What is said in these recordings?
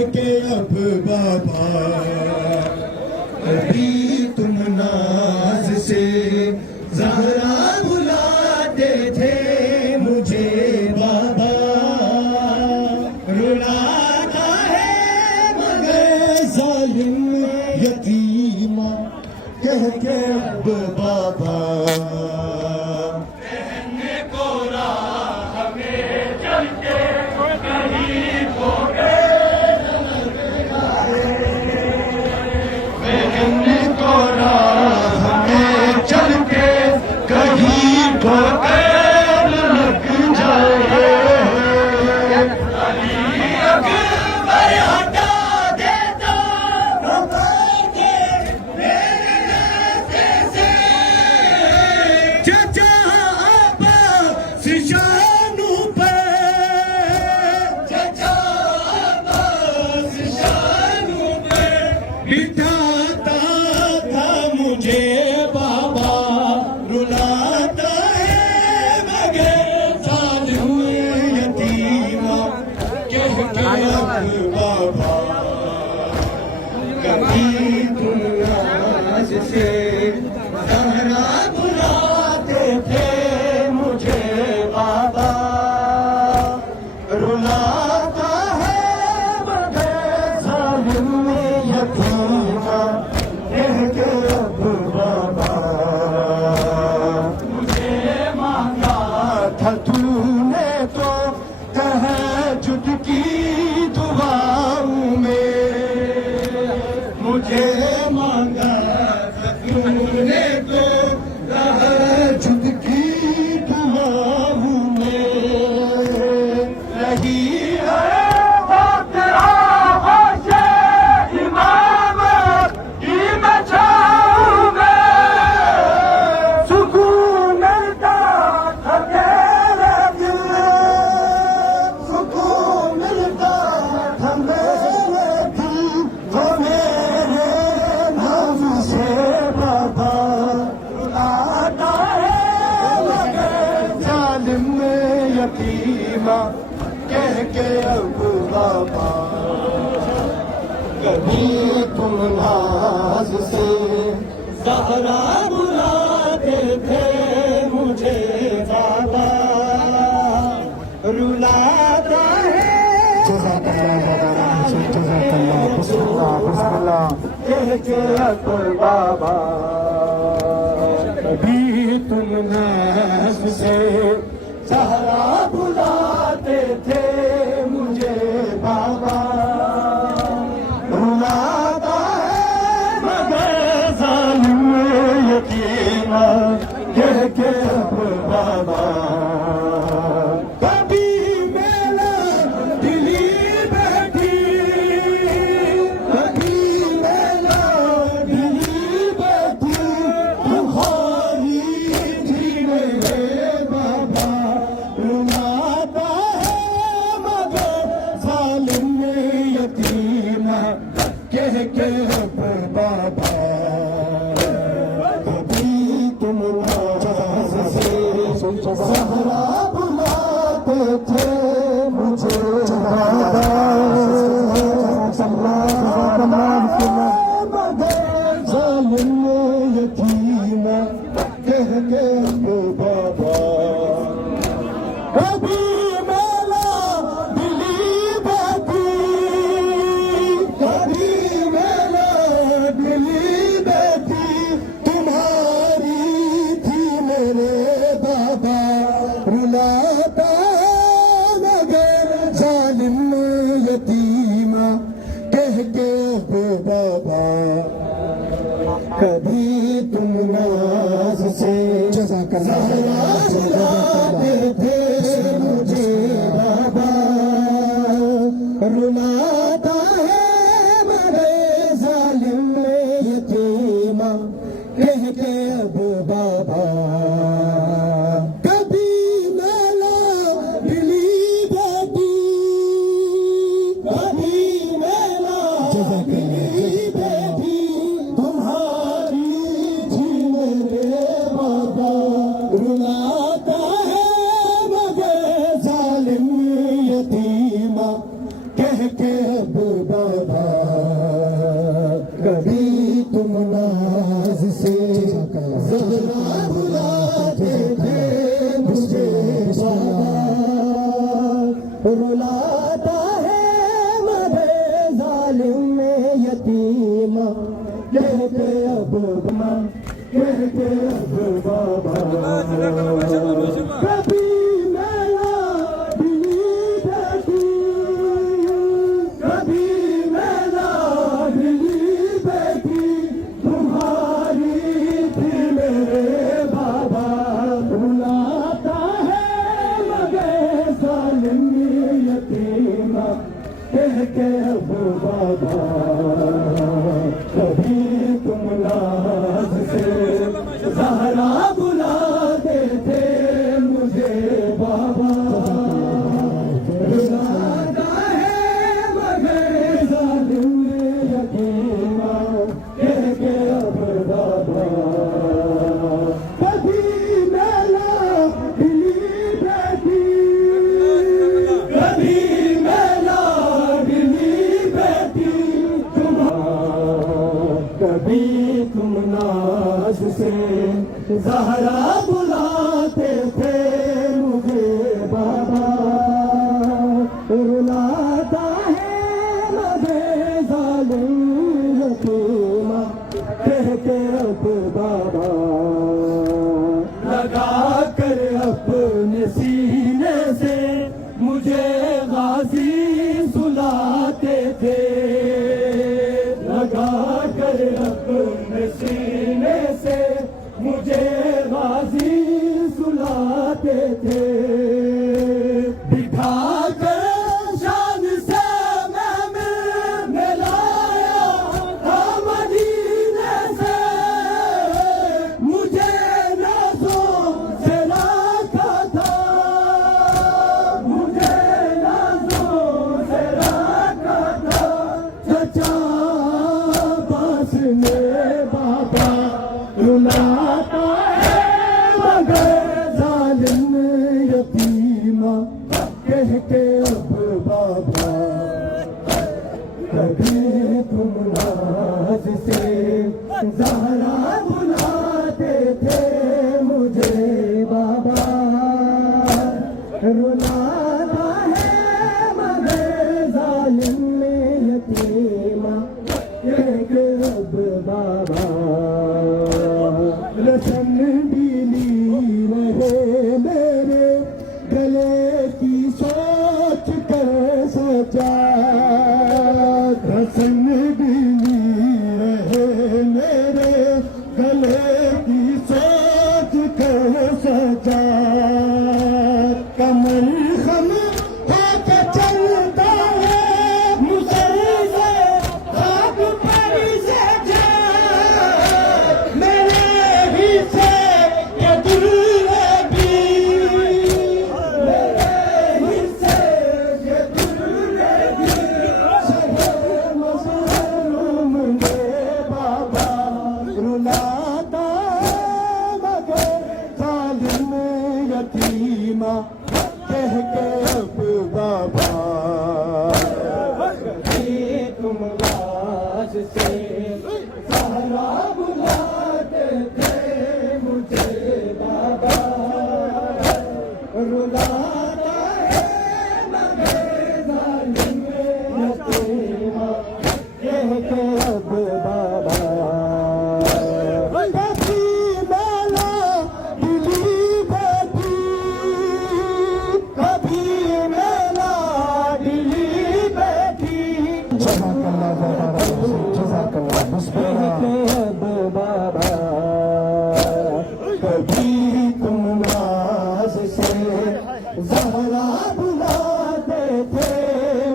कह के अब बाबा कभी तुम नाज से ज़हरा बुलाते थे मुझे बाबा रुलाता है मगर जालिम यतीमा कह के अब बाबा बिठाता था मुझे बाबा रुलाता है मगर जालिम यतीमा कह के अब बाबा कभी तुम नाज से ज़हरा बुलाते थे मुझे बाबा रुलाता है मगर जालिम यतीमा कह के अब बाबा मुझे मांगा था तूने तो तहज्जुद की दुआओं में मुझे मांगा था तूने तो तहज्जुद की दुआओं में रही यतीमा कह के अब बाबा कभी तुम नाज से ज़हरा बुलाते थे मुझे बाबा रुलाता है कह के अब बाबा कभी तुम नाज से ज़हरा बुलाते थे मुझे बाबा रुलाता है मगर जालिम यतीमा कह के अब बाबा कभी मेला दिली बैठी कभी मेला दिली बैठी तुम्हारी थी मेरे बाबा रुलाता है मगर जालिम यतीमा कह के अब बाबा कभी तुम नाज से ज़हरा बुलाते थे मुझे बाबा मगर जालिम यतीमा कह के अब बाबा कभी मेला दिली बैठी कभी मेला दिली बैठी तुम्हारी थी मेरे बाबा रुलाता मगर जालिम यतीमा कह के अब बाबा कभी तुम नाज से ज़हरा बुलाते थे मुझे बाबा रुलाता है मगर जालिम यतीमा कह के अब बाबा कभी मेला दिली बैठी कभी मेला दिली बैठी तुम्हारी थी मेरे बाबा रुलाता है मगर जालिम यतीमा कह अब बाबा कभी तुम नाज से ज़हरा बुलाते थे मुझे बाबा रुलाता है मगर जालिम में यतीमा कहते अब बाबा कभी मेरा दिली बेटी कभी मेरा दिली बेटी तुम्हारी थी मेरे बाबा रुलाता है मगर जालिम यतीमा कह के अब बाबा कभी तुम नाज से ज़हरा बुलाते थे मुझे बाबा रुलाता है मगर जालिम यतीमा कह के अब बाबा कभी मेरा दिली बेटी कभी मेरा दिली बेटी कभी तुम नाज से ज़हरा बुलाते थे मुझे बाबा रुलाता है मगर जालिम यतीमा कह के अब बाबा लगा कर अपने सीने से मुझे गाजी सुलाते थे लगा कर अपने सीने से मुझे गाजी सुलाते थे बिठा कर शान से मैं मिलाया था मदीने से मुझे नाज़ों से रखा था मुझे नाज़ों से रखा था चचा पास में बाबा रुलाता है मगर जालिम यतीमा कह के अब बाबा कभी तुम नाज से ज़हरा बुलाते थे मुझे बाबा रुलाता है मगर जालिम यतीमा कह के अब बाबा रतन डीली रहे मेरे गले की सोच कर सजा रतन डीली रहे मेरे गले की सोच कर सजा कमर खम होकर चलता है मुसलसल खाक पर से जा मेरे ही से ये दुर्लभी मेरे ही से ये दुर्लभी शहर मज़लूम में बाबा रुलाता मगर जालिम यतीमा कह के अब बाबा तुम लाज से ज़हरा बुलाते थे मुझे बाबा रुलाता है मगर जालिम यतीमा कह के अब बाबा कभी मेरा दिली बेटी कभी मेरा दिली बेटी बाबा कभी तुम नाज से ज़हरा बुलाते थे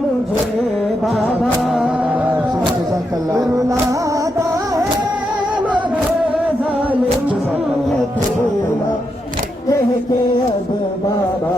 मुझे बाबा रुलाता है मगर जालिम यतीमा कह के अब बाबा